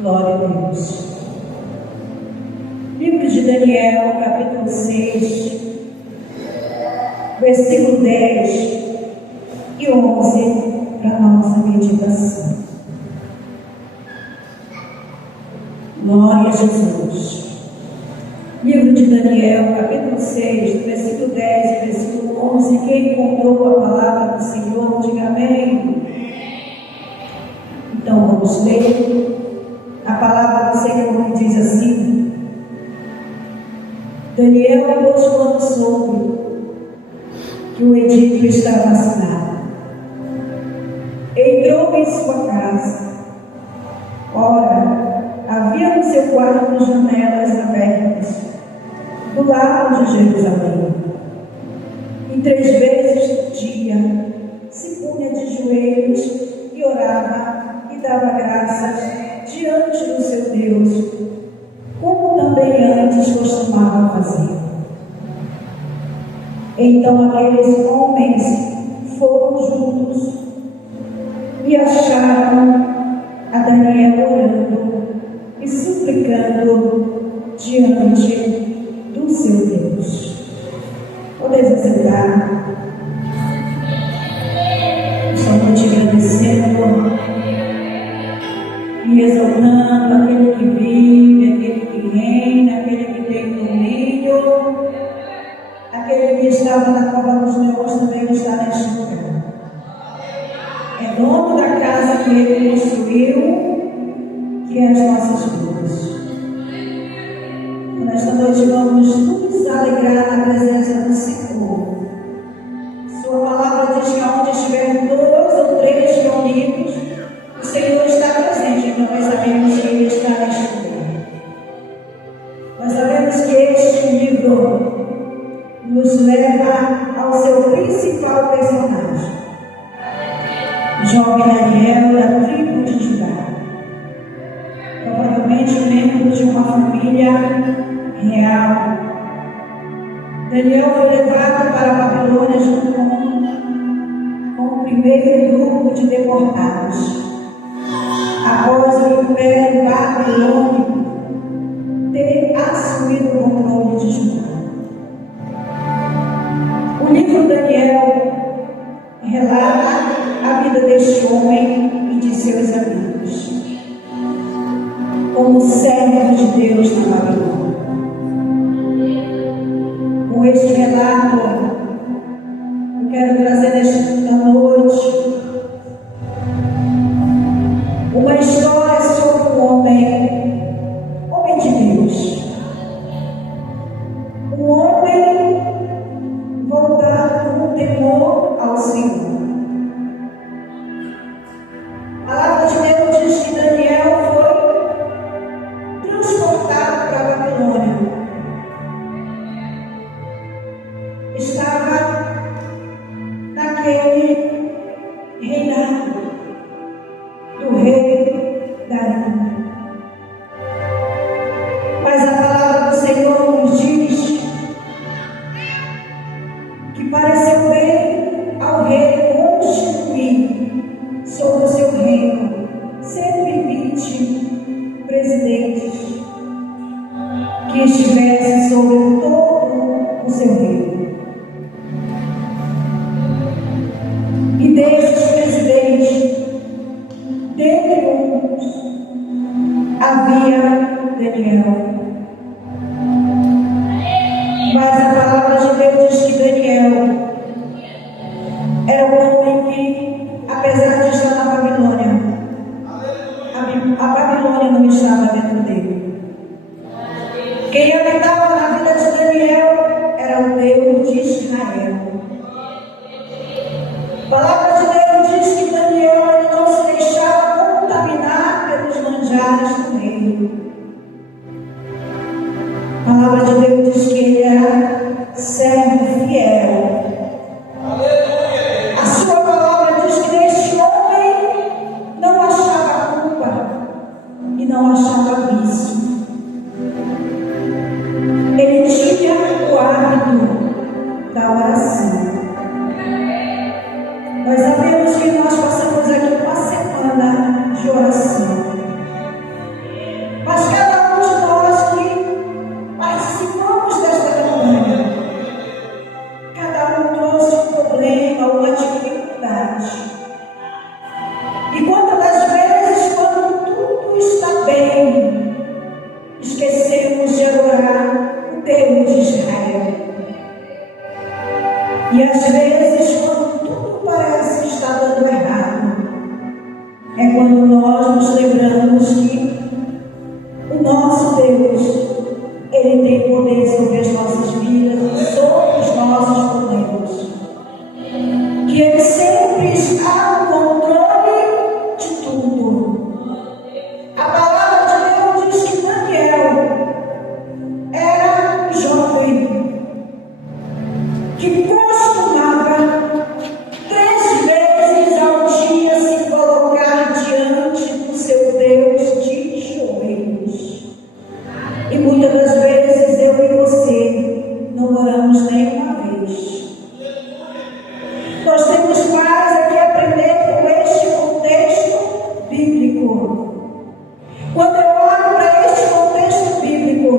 Glória a Deus. Livro de Daniel, capítulo 6, versículo 10 e 11, para a nossa meditação. Glória a Jesus. Livro de Daniel, capítulo 6, versículo 10 e versículo 11. Quem encontrou a palavra do Senhor, diga amém. Então vamos ler. A palavra do Senhor que diz assim: Daniel, pois, quando soube que o edito estava assinado, entrou em sua casa. Ora, havia no seu quarto janelas abertas do lado de Jerusalém. E 3 vezes por dia se punha de joelhos e orava e dava graças diante do seu Deus, como também antes costumava fazer. Então aqueles homens foram juntos e acharam a Daniel orando e suplicando diante do seu Deus. Podeis sentar. Estamos te agradecendo e exaltando aquele que vive, aquele que reina, aquele que tem domínio, aquele que estava na cova dos leões também está neste lugar. É dono da casa que ele construiu, que é as nossas vidas. Nesta noite vamos nos alegrar na presença do Senhor. Sua palavra diz que onde estiver 2 ou 3 reunidos, o Senhor está presente. Então nós sabemos que Ele está neste lugar. Nós sabemos que este livro nos leva ao seu principal personagem, jovem Daniel, da tribo de Judá, provavelmente membro de uma família real. Daniel foi levado para a Babilônia junto com o primeiro grupo de deportados, após o Império Babilônico ter assumido o controle de Judá. O livro Daniel relata a vida deste homem e de seus amigos, como servo de Deus na Babilônia. Com este relato, eu quero trazer nesta noite uma história sobre um homem de Deus, um homem voltado com temor ao Senhor. A palavra de Deus diz que Daniel foi transportado para a Babilônia. Estava naquele reinado do rei Dario. Mas a palavra do Senhor nos diz que pareceu bem ao rei constituir sobre o seu reino 120 presidentes que estivessem sobre todo o seu reino. E destes presidentes, dentre uns, havia Daniel. Mas a palavra de Deus diz que Daniel era um homem que, apesar de estar na Babilônia, a Babilônia não estava dentro dele. Quem habitava na vida de Daniel era o Deus de Israel. A palavra de Deus diz que Daniel não se deixava contaminar pelos manjares do reino. A palavra de Deus diz que ele era servo fiel. A sua palavra diz que neste homem não achava culpa e não achava E quantas das vezes, quando tudo está bem, esquecemos de adorar o Deus de Israel. E às vezes, quando tudo parece estar dando errado, é quando nós nos lembramos que o nosso Deus, Ele tem poder sobre as nossas vidas e sobre os nossos problemas. Que Ele sempre está no controle de tudo. A palavra de Deus diz que Daniel era jovem, que costumava 3 vezes ao dia se colocar diante do seu Deus de joelhos. E muitas das vezes eu e você não oramos nenhuma vez. Nós temos mais que aprender com este contexto bíblico. Quando eu olho para este contexto bíblico,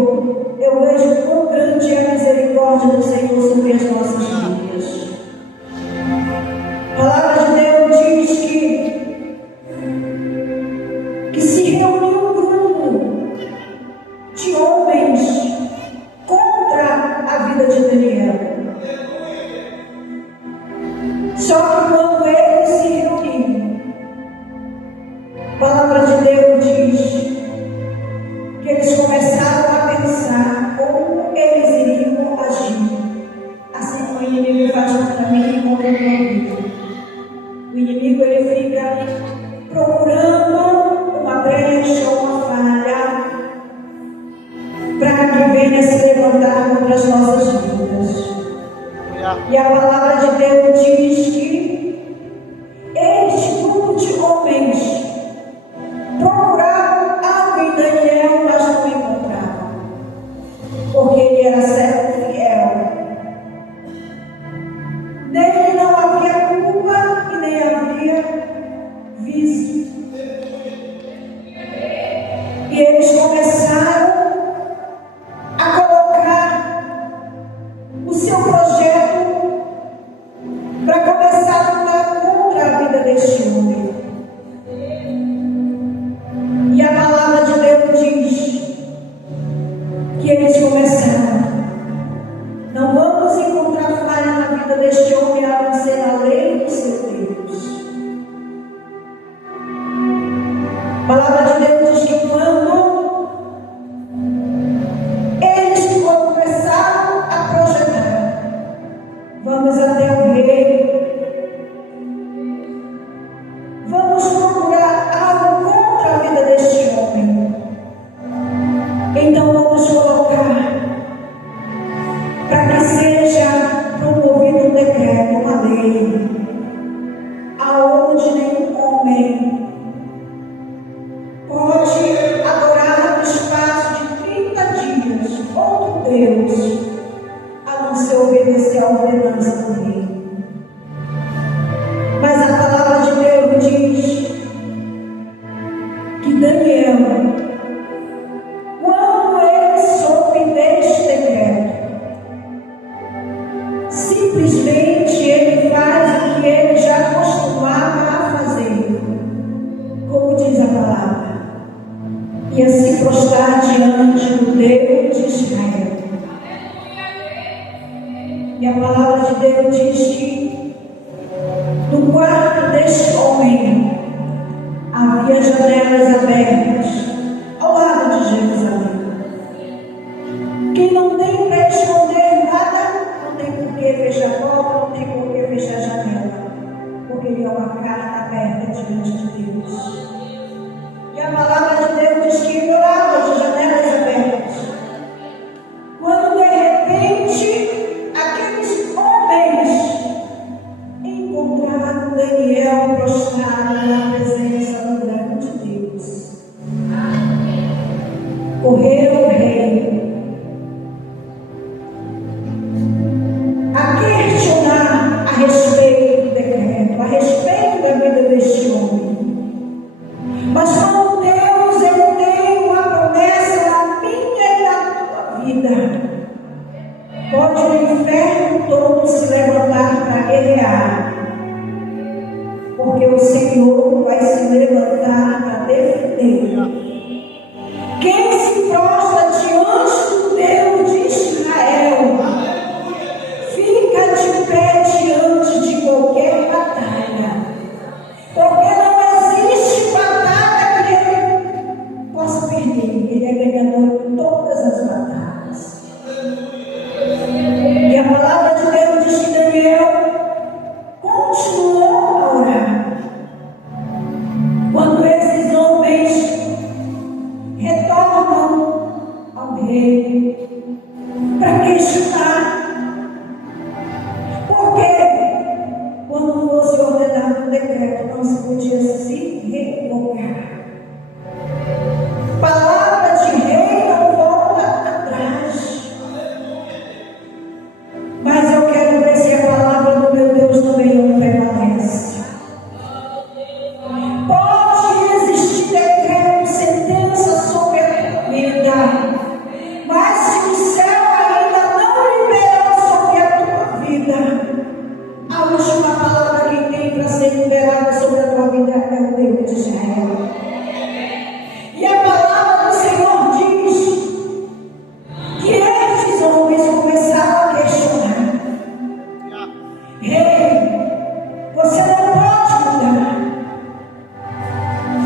eu vejo quão grande é a misericórdia do Senhor sobre as nossas vidas. A palavra de Deus diz que se reuniu um grupo de homens contra a vida de Daniel. Só que quando eles se reuniram, a palavra de Deus diz que eles começaram a pensar como eles iriam agir. Assim como o inimigo faz contra mim e contra o meu vida. O inimigo, ele fica procurando uma brecha, uma falha, para que venha se levantar contra as nossas vidas. E a palavra de Deus diz que este grupo de homens procuravam algo em Daniel, mas não encontravam, porque ele era servo fiel. Nele não havia culpa e nem havia vício. E eles começaram a colocar o seu projeto para começar a lutar contra a vida deste homem. E a palavra de Deus diz que eles começaram: não vamos encontrar falha na vida deste homem a não ser a lei do seu Deus. A palavra de Deus diz que quando eles começaram a projetar, vamos até o rei, vamos procurar algo contra a vida deste homem. Então vamos colocar para que seja promovido um decreto, uma lei, aonde nenhum homem pode adorar no espaço de 30 dias outro Deus, a não ser obedecer a ordenança do rei. Mas a palavra de Deus diz que Daniel, quando ele soube deste decreto, simplesmente ele faz o que ele já costumava a fazer, como diz a palavra, ia se prostrar diante do Deus de Israel. E a palavra de Deus diz que no quarto deste homem havia janelas abertas ao lado de Jerusalém. Quem não tem para esconder nada, não tem por que fechar a porta, não tem por que fechar a janela, porque ele é uma carta aberta diante de Deus. E a palavra de Deus diz que ele orava de janelas abertas. Quando de repente aqueles homens encontraram Daniel prostrado na presença do grande Deus, correram ao rei a questionar a respeito do decreto, a respeito da vida deste homem. Mas como Deus, ele tem uma promessa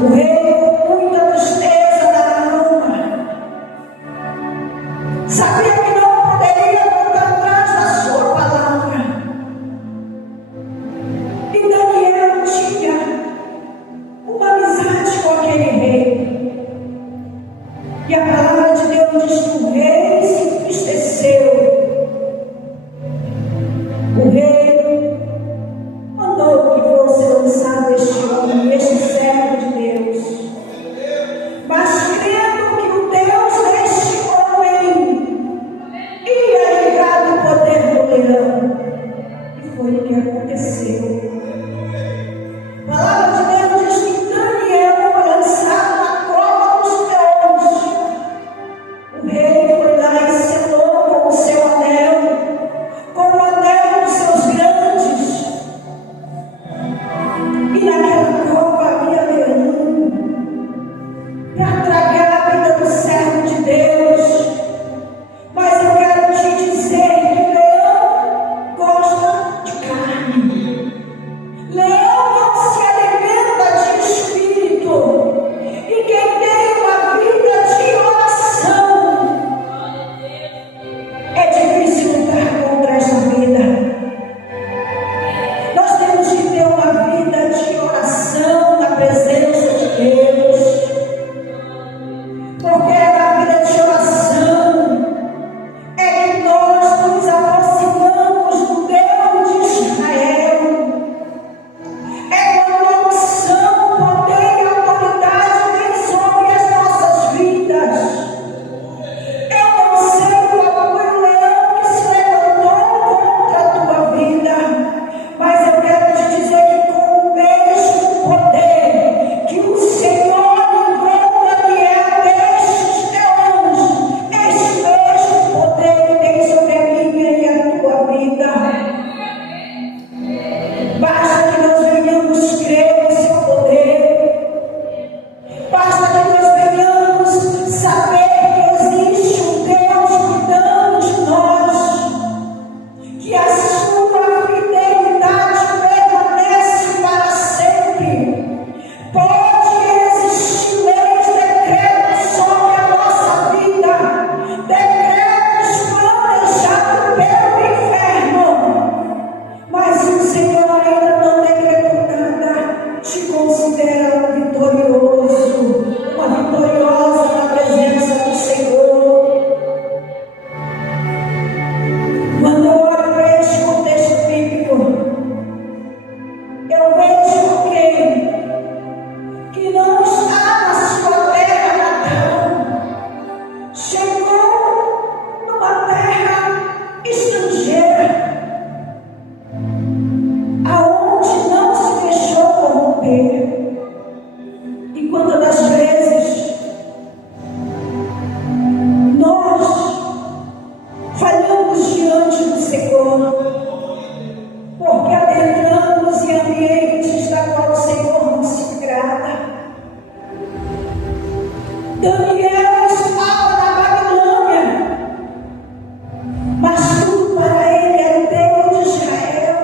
O rei, com muita tristeza da alma, sabia que não poderia voltar atrás da sua palavra. E Daniel tinha uma amizade com aquele rei. E a palavra de Deus diz que o rei se entristeceu. O rei mandou que fosse lançado este homem, este servo de Deus. Mas crendo que o Deus deste homem ia livrar do poder do leão. E foi o que aconteceu. A palavra de Deus diz que Daniel foi lançado na cova dos leões. O rei foi lá e selou com o seu anel, com o anel dos seus grandes. E naquela cova havia leão para tragar a vida do servo de Deus. Mas eu quero te dizer que leão gosta de carne. Leão não se alimenta de espírito. E quem tem uma vida de oração, é difícil lutar contra essa vida. Nós temos que ter uma vida de oração na presença de Deus. Porque é na vida de oração é que nós nos aproximamos do Deus de Israel. É quando a unção, poder e autoridade vem sobre as nossas vidas. Eu não sei qual foi o leão que se levantou contra a tua vida, mas eu quero te dizer que com o mesmo poder que o Senhor livrou Daniel destes leões, este mesmo poder tem sobre a minha e a tua vida. Basta que nós venhamos crer no seu poder. Basta que nós venhamos saber que existe um Deus cuidando de nós, que a sua fidelidade permanece para sempre. Pode existir leis, decretos sobre a nossa vida, decretos planejados pelo inferno. Mas se o Senhor ainda não decretou nada, te considera um vitorioso, uma vitoriosa na presença do Senhor. Quando eu olho para este contexto bíblico, eu vejo alguém que não está na sua terra natal, chegou numa terra estrangeira, aonde não se deixou corromper. E quantas das vezes nós falhamos diante do Senhor, porque adentramos em ambientes da qual o Senhor não se agrada. Daniel estava na Babilônia, mas tudo para ele era o Deus de Israel.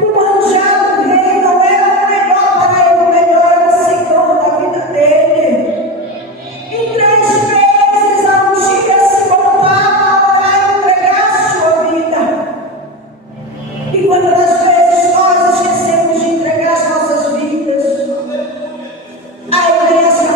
O manjado rei não era o melhor para ele, o melhor era o Senhor da vida dele. E 3 vezes ao dia se voltava a orar e entregar a sua vida. E quantas das vezes nós esquecemos de entregar as nossas vidas? A igreja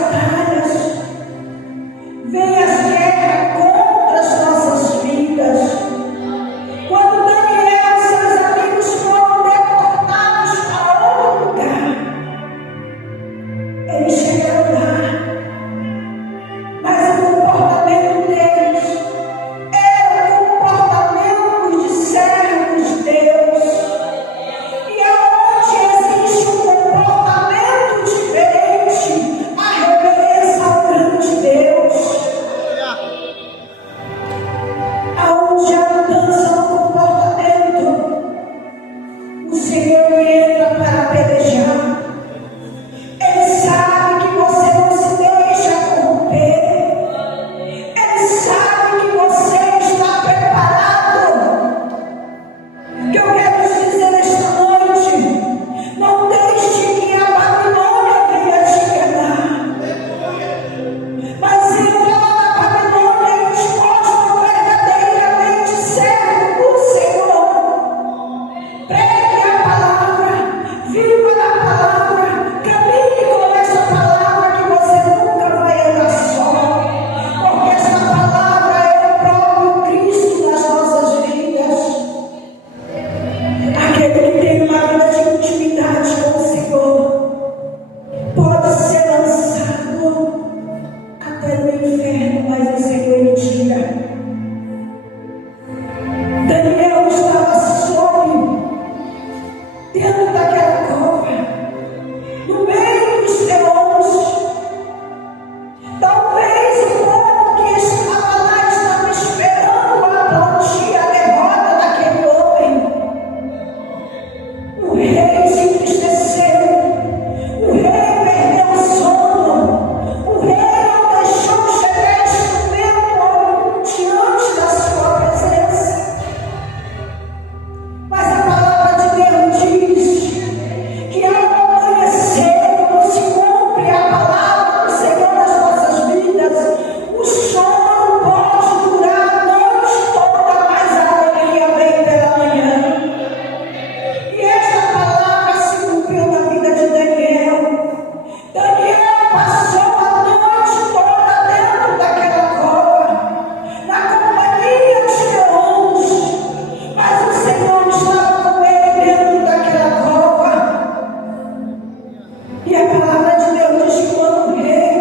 E a palavra de Deus diz que quando o rei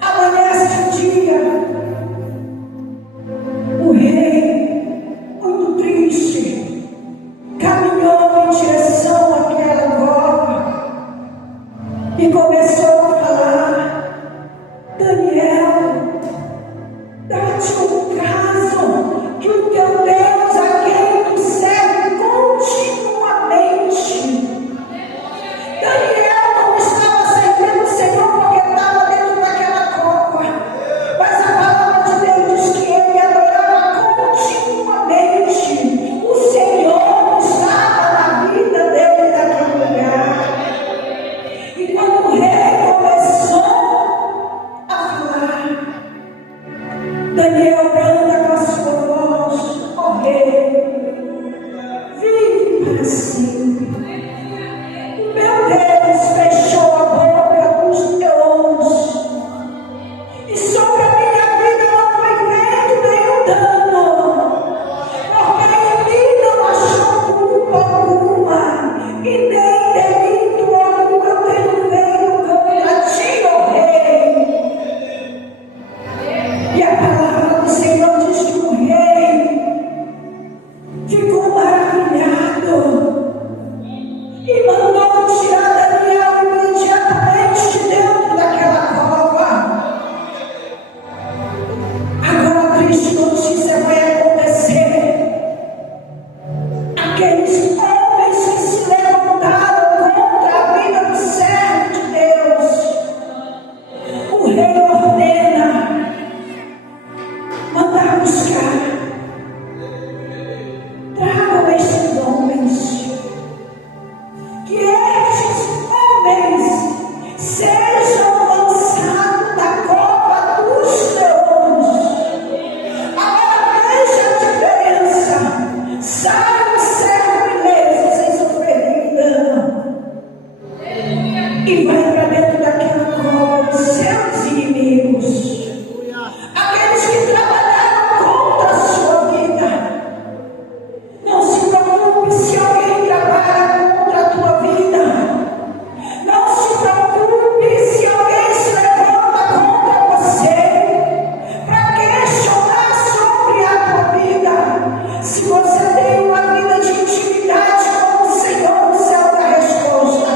amanhece o dia, o rei, muito triste, caminhou em direção àquela cova e começou a falar: Daniel, dá-te um caso que o teu Deus, a quem tu serve continuamente. Daniel não estava servindo o Senhor porque estava dentro daquela cova, mas a palavra de Deus diz que ele adorava continuamente. O Senhor estava na vida dele naquele lugar. E quando o rei começou a falar, Daniel branda com a sua voz: ó rei, vive para sempre. Meu Deus fechou a boca dos leões, e sobre a minha vida não foi feito nenhum dano, porque em mim não achou culpa alguma, e nem delito algum eu tenho feito contra ti, ó rei. E a palavra do Senhor diz que o rei ficou maravilhado e mandou tirar Daniel imediatamente de dentro daquela cova. Agora a triste notícia vai acontecer. Aqueles homens que se levantaram contra a vida do servo de Deus, o rei ordena mandar buscar. Tragam estes homens, que estes homens sejam lançados na cova dos leões. Agora veja a diferença: sai o servo ileso sem sofrer nenhum dano e vai para dentro daquela cova dos seus inimigos, aqueles que trabalharam contra a sua vida. Não se preocupe se alguém trabalha contra a tua vida. Não se preocupe se alguém se levanta contra você para questionar sobre a tua vida. Se você tem uma vida de intimidade com o Senhor, o céu da resposta.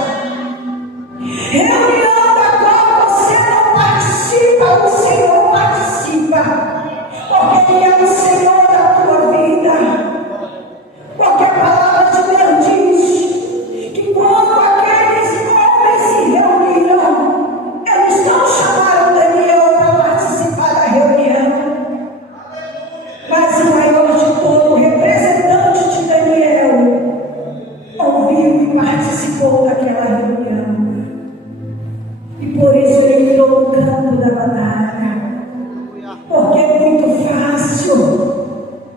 Reunião da qual você não participa, o Senhor participa, porque Ele é o Senhor da tua vida. Porque a palavra de Deus diz que quando aqueles homens se reuniram, eles não chamaram Daniel para participar da reunião, mas o maior de todo, o representante de Daniel, ouviu e participou daquela reunião. E por isso ele entrou no campo da batalha. Porque é muito fácil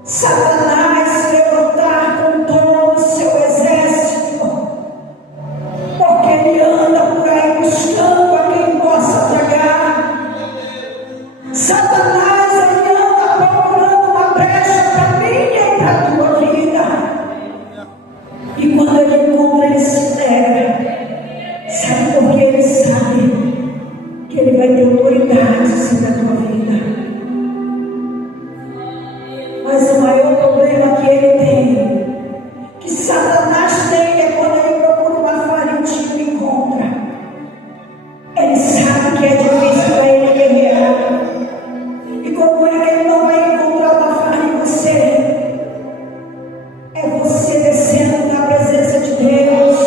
Satanás se levantar com todo o seu exército, porque ele anda por aí buscando a quem possa tragar. Satanás, ele anda procurando uma brecha para mim e para a tua vida. E quando ele encontra, ele se nega. Sabe por que ele sabe que ele vai ter autoridade sobre a tua vida? Mas o maior problema que ele tem, que Satanás tem, é quando ele procura uma falha em ti e não encontra. Ele sabe que é difícil para ele guerrear. E como é que ele não vai encontrar uma falha em você? É você descendo na presença de Deus.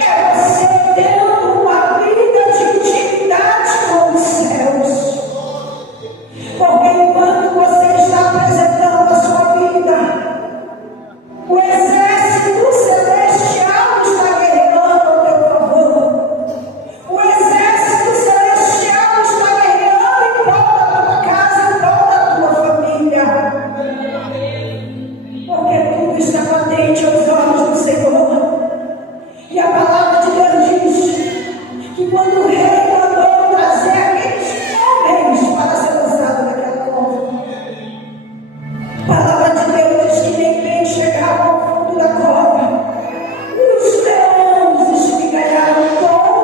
É você tendo uma vida de intimidade com os céus. Porque enquanto você está apresentando a sua vida, o exército celestial está guerreando ao teu favor. O exército celestial está guerreando em prol da tua casa, em prol da tua família. Porque tudo está patente aos olhos do Senhor. E a palavra de Deus diz que quando o rei mandou trazer aqueles homens para ser lançados naquela cova, a palavra de Deus diz que ninguém chegava ao fundo da cova. Os leões esmigalharam todos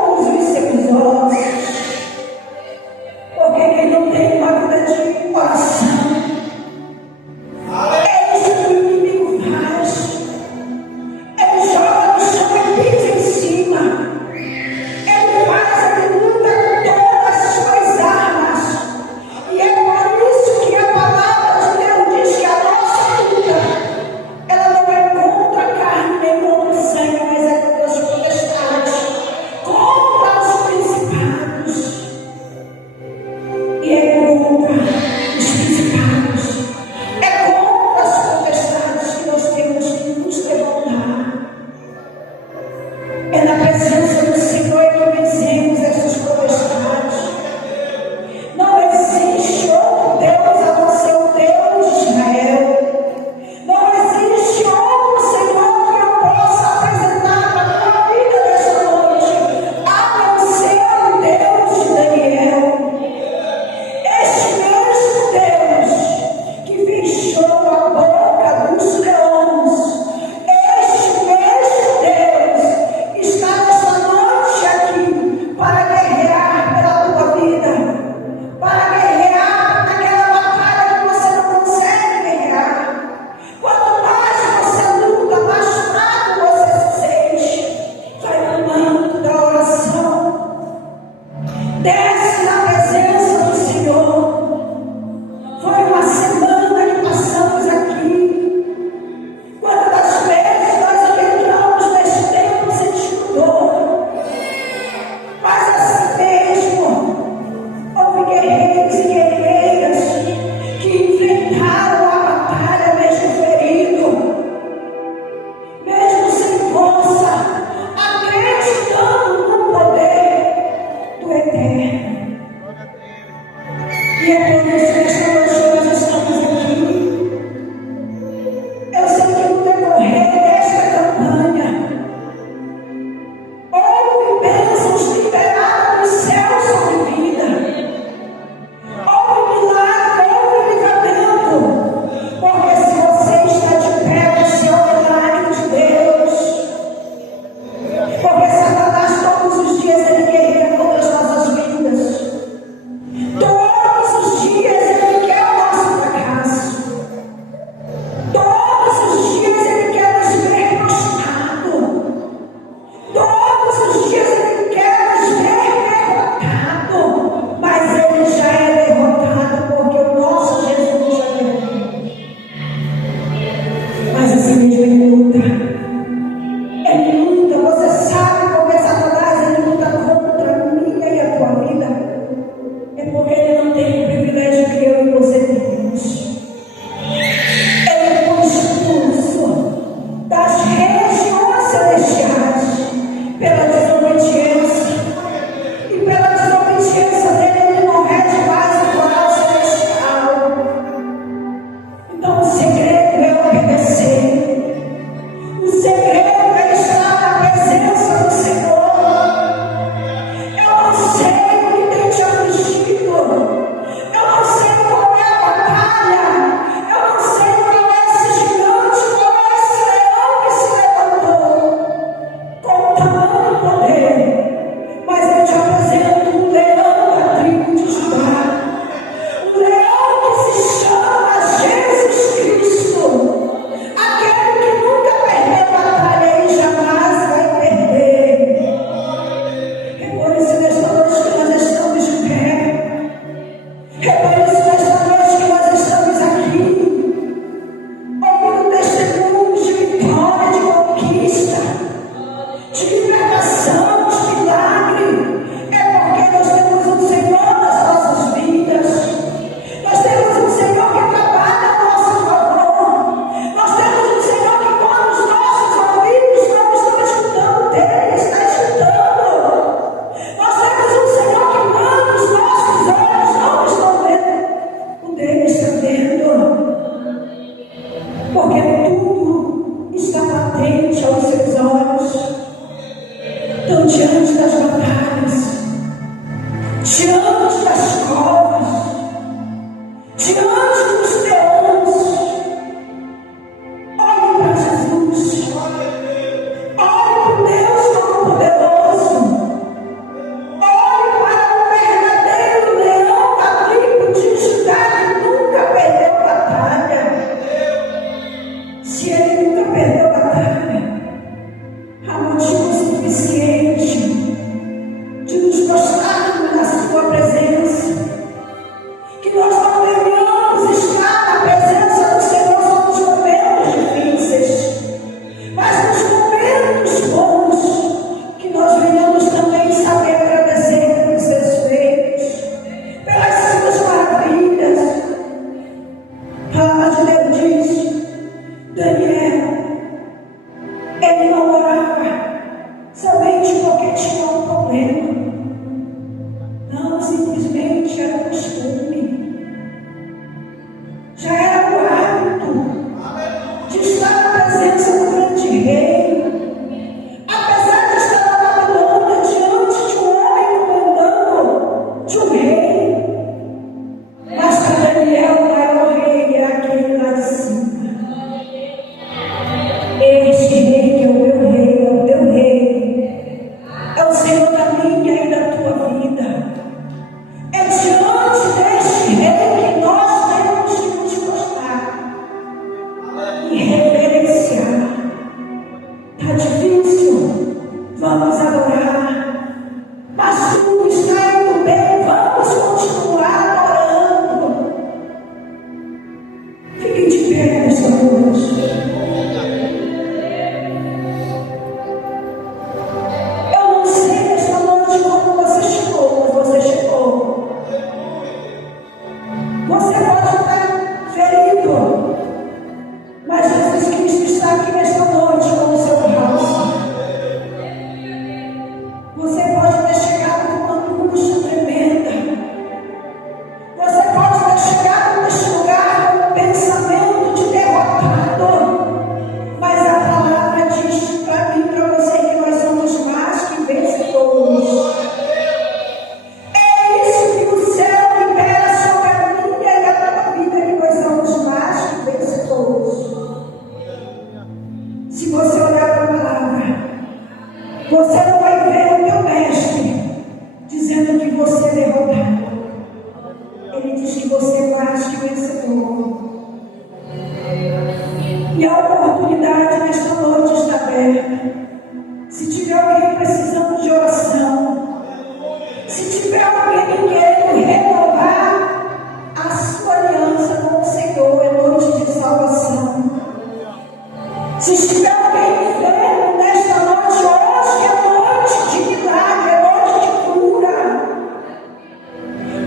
Então, diante das batalhas, diante das provas, diante dos leões, olhe para Jesus, olhe para o Deus Todo-Poderoso, olhe para o verdadeiro leão da tribo de Judá que nunca perdeu batalha. Se ele nunca perdeu batalha, há motivo suficiente de nos mostrarmos na sua presença, que nós não devemos estar na presença do Senhor só nos momentos difíceis, mas nos momentos bons, que nós venhamos também saber agradecer pelos seus feitos, pelas suas maravilhas. A palavra de Deus diz: Daniel, ele não orava somente porque tinha um problema. Não, simplesmente era costume. Já era o hábito de estar na presença do grande rei. Apesar de estar na Babilônia diante de um homem comandando de um rei, mas para Daniel o maior rei é aquele lá de cima. Este rei que é o meu rei, é o teu rei, é o Senhor da minha e da tua vida. É diante deste rei que nós temos que nos prostrar e reverenciar. Está difícil? Vamos adorar. Mas tudo está indo bem, vamos continuar adorando. Fiquem de pé nesta noite. Eu não sei nesta noite como você chegou, mas você chegou. Você pode estar ferido, mas Jesus Cristo está aqui nesta noite com o seu braço. Você pode ter chegado com uma angústia tremenda. Você pode ter chegado neste lugar com um pensamento de derrotado. Mas a palavra diz para mim e para você que nós somos mais que vencedores. É isso que o céu libera sobre a minha e a tua vida, que nós somos mais que vencedores. Se você olhar para a palavra, você não vai ver o teu mestre dizendo que você é derrotado. Ele diz que você é mais que vencedor. E a oportunidade nesta noite está aberta. Se tiver alguém precisando de oração, se tiver alguém querendo renovar a sua aliança com o Senhor, é noite de salvação. Se estiver alguém enfermo nesta noite, hoje é noite de milagre, é noite de cura,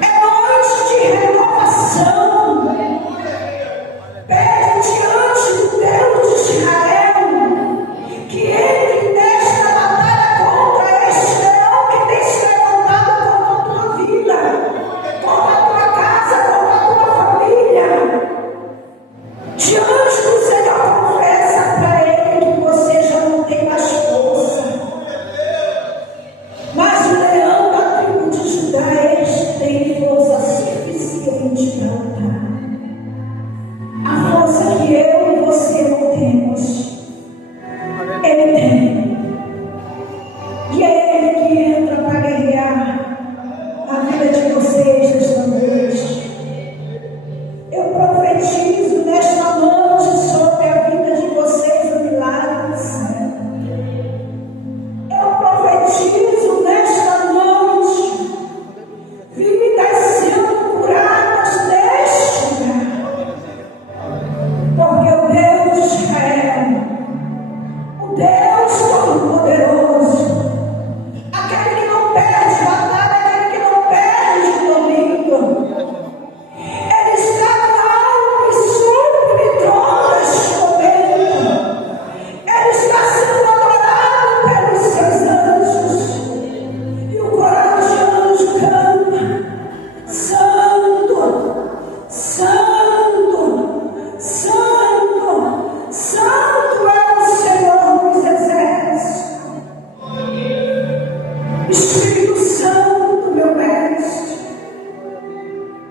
é noite de renovação. Pede diante do Deus de Israel que ele nesta batalha contra este leão que tem se levantado contra a tua vida, contra a tua casa, contra a tua família. Diante do Senhor, confessa para ele que você já não tem mais força. Mas o leão da tribo de Judá, este tem força suficiente para lutar. A força que eu e você não temos, ele tem. E é ele que entra para guerrear a vida de vocês nesta noite. Eu profetizo nesta noite sobre a vida de vocês o milagre do céu. Eu profetizo nesta noite vidas sendo curadas neste lugar. Porque o Deus de Israel, o Deus Todo-Poderoso, aquele que não perde batalha, aquele que não perde domingo, Espírito Santo, meu Mestre,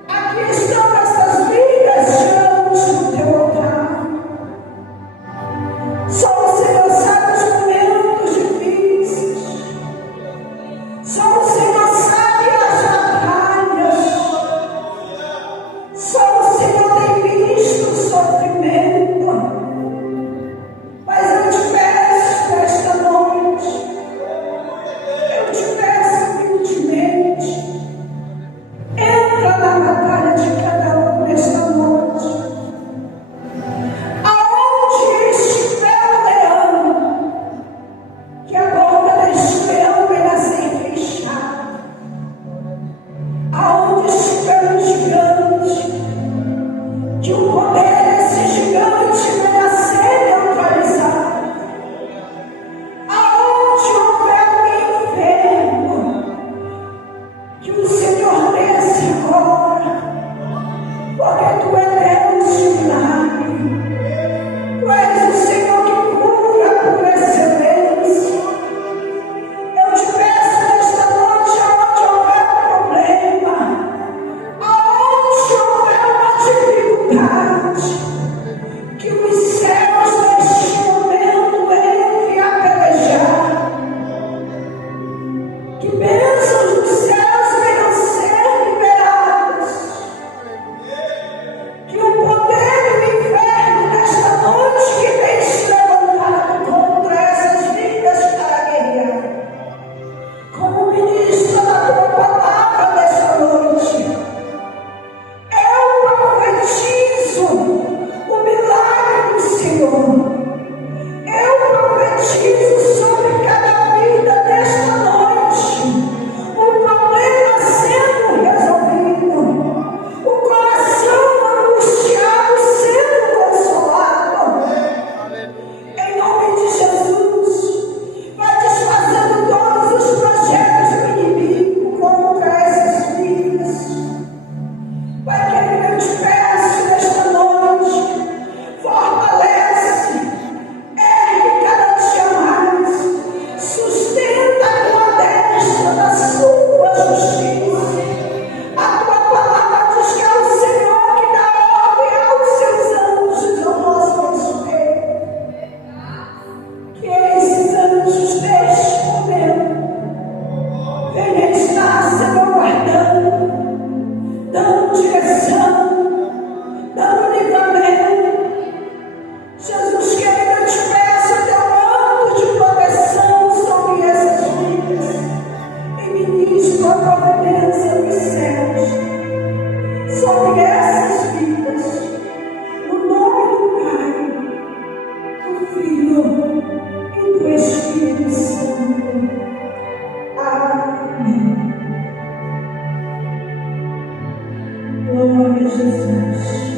aqui estão essas vidas diante do teu altar. Só o Senhor sabe os momentos difíceis. Só o Senhor sabe as batalhas. Só o Senhor tem visto o sofrimento. Mas eu te peço nesta noite, eu te peço humildemente, entra na batalha de cada um nesta noite. Aonde estiver o leão, que a boca deste leão venha a ser fechada. Aonde estiver o gigante, que o poder desse gigante venha a ser neutralizado. Aonde houver o inferno, que o Senhor desça agora, porque tu és Deus de milagre. Tu és o Senhor que cura por excelência. Eu te peço nesta noite, aonde houver um problema, aonde houver uma dificuldade, que os céus neste momento entrem a pelejar, que bênçãos dos céus venham a ser liberadas, que o poder do inferno nesta noite que vem se levantado contra essas vidas para guerrear, como ministro da tua palavra nesta noite, eu profetizo o milagre do Senhor. Eu profetizo sobre cada vida nesta noite o problema sendo resolvido, o coração angustiado sendo consolado. Em nome de Jesus, vai desfazendo todos os projetos do inimigo contra essas vidas. Pai querido, eu te peço nesta noite, fortalece, ergue cada dia mais, sustenta com a destra da sua justiça. A tua palavra diz que é o Senhor que dá ordem aos seus anjos ao nosso respeito. Que esses anjos neste momento venham estar, Senhor, guardando, dando direção, dando livramento. Jesus querido, eu te peço teu manto de proteção sobre essas vidas e ministro a providência dos céus sobre essas vidas, no nome do Pai, do Filho e do Espírito Santo.